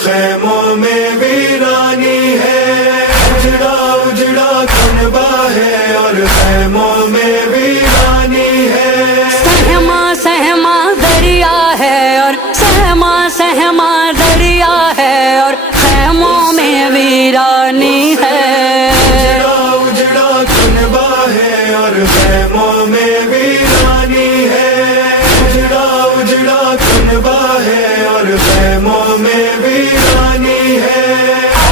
خیموں میں ویرانی ہے، اجڑا اجڑا کنبہ ہے اور خیموں میں ویرانی ہے۔ سہما سہما دریا ہے اور سہما سہما دریا ہے اور خیموں میں ویرانی ہے، اجڑا اجڑا کنبہ ہے اور خیموں میں ویرانی ہے، اجڑا اجڑا کنبہ ہے اور خیموں میں ویرانی ہے۔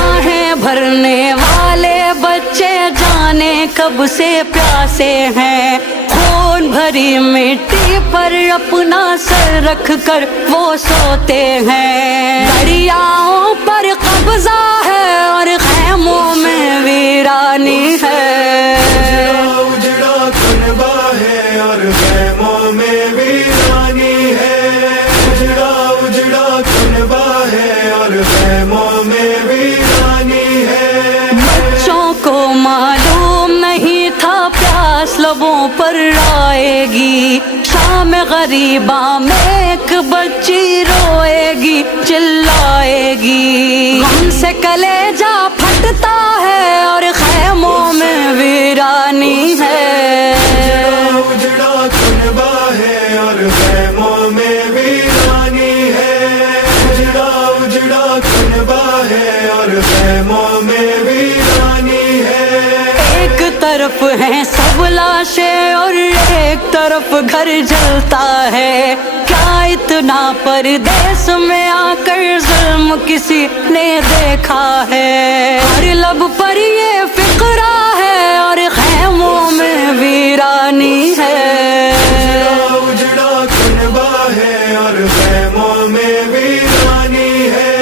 آہیں بھرنے والے بچے جانے کب سے پیاسے ہیں، خون بھری مٹی پر اپنا سر رکھ کر وہ سوتے ہیں، دریاؤں پر قبضہ ہے اور خیموں میں ویرانی ہے، اجڑا کنبہ ہے اور خیموں میں ویرانی ہے، اجڑا اجڑا کنبہ ہے اور خیموں میں ویرانی ہے۔ بچوں کو معلوم نہیں تھا پیاس لبوں پر آئے گی، شام غریباں میں ایک بچی روئے گی چلائے گی، غم سے کلیجہ پھٹتا ہے اور خیموں میں ویرانی ہے، اجڑا کنبہ ہے اور خیموں میں ویرانی ہے، اجڑا اجڑا کنبہ ہے اور خیموں میں ویرانی ہے۔ ایک طرف ہے سب لاشیں اور ایک طرف گھر جلتا ہے، کیا اتنا پردیس میں آ کر ظلم کسی نے دیکھا ہے، ہر لب پر یہ فقرہ ہے اور خیموں میں ویرانی ہے، اجڑا کنبہ ہے اور خیموں میں ویرانی ہے،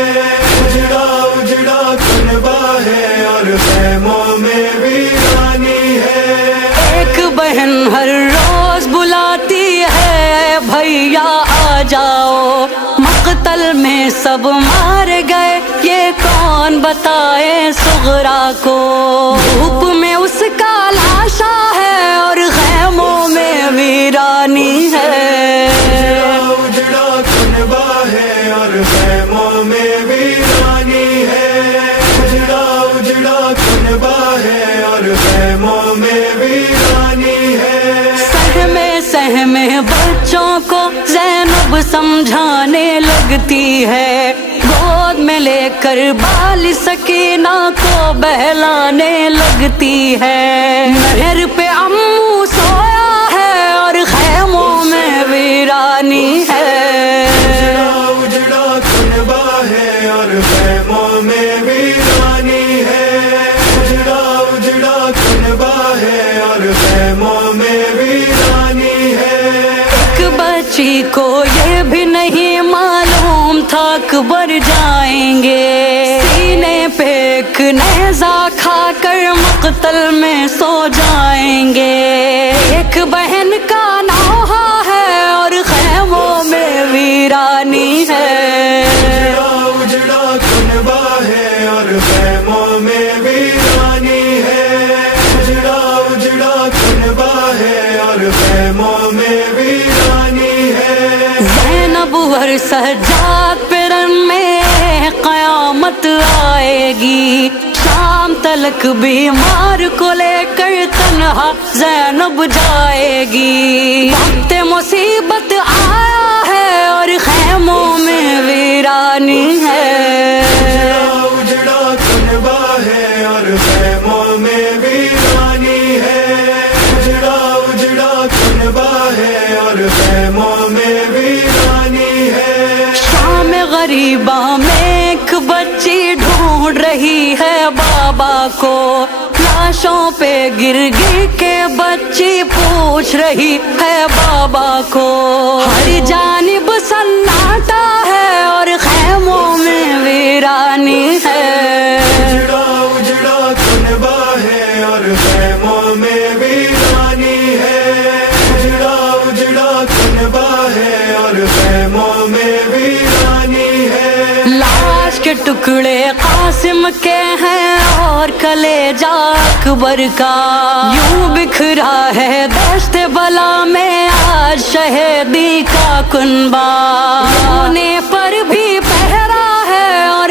اجڑا اجڑا کنبہ ہے اور خیموں میں ویرانی ہے۔ ایک بہن ہر روز بلاتی ہے بھیا آ جاؤ، مقتل میں سب مار گئے یہ کون بتائے صغرا کو، دھوپ میں اس کا لاشا ہے اور خیموں میں ویرانی ہے، اجڑا کنبہ ہے اور خیموں میں ویرانی ہے، اجڑا اجڑا کنبہ ہے اور خیموں میں ویرانی ہے۔ سہمے سہمے بچوں کو زینب سمجھانے لگتی ہے، گود میں لے کر بال سکینہ کو بہلانے لگتی ہے، نہر پہ امو سویا ہے اور خیموں میں ویرانی ہے، اجڑا کنبہ ہے اور خیموں میں ویرانی ہے، اجڑا اجڑا کنبہ ہے اور خیموں میں ویرانی ہے۔ ایک بچی کو یہ بھی نہیں معلوم تھا قبر جائیں گے، سینے پہ ایک نیزہ کھا کر مقتل میں سو جائیں گے، ایک بہن کا نوحہ ہے اور خیموں میں ویرانی ہے، اجڑا کنبہ ہے اور خیموں میں ویرانی ہے، اجڑا اجڑا کنبہ ہے اور خیموں میں ویرانی ہے۔ زینب ور سجاد پہ رن میں قیامت آئے گی، شام تلک بیمار کو لے کر تنہا زینب جائے گی، وقت مصیبت آیا ہے اور خیموں میں ویرانی ہے، اجڑا کنبہ ہے اور خیموں میں ویرانی ہے، اجڑا اجڑا کنبہ ہے اور خیموں میں ویرانی ہے۔ شام غریباں میں ایک بچی ڈھونڈ رہی ہے بابا کو، لاشوں پہ گر گر کے بچی پوچھ رہی ہے بابا کو، ہر جانب سناٹا ہے اور خیموں میں ویرانی ہے، اجڑا کنبہ ہے اور خیموں میں ویرانی ہے، اجڑا اجڑا کنبہ ہے اور خیموں میں ویرانی ہے۔ لاش کے ٹکڑے قاسم کے ہیں اور کلیجہ اکبر کا، یوں بکھرا ہے دشت بلا میں آج شہیدی کا کنبہ، رونے پر بھی پہرا ہے اور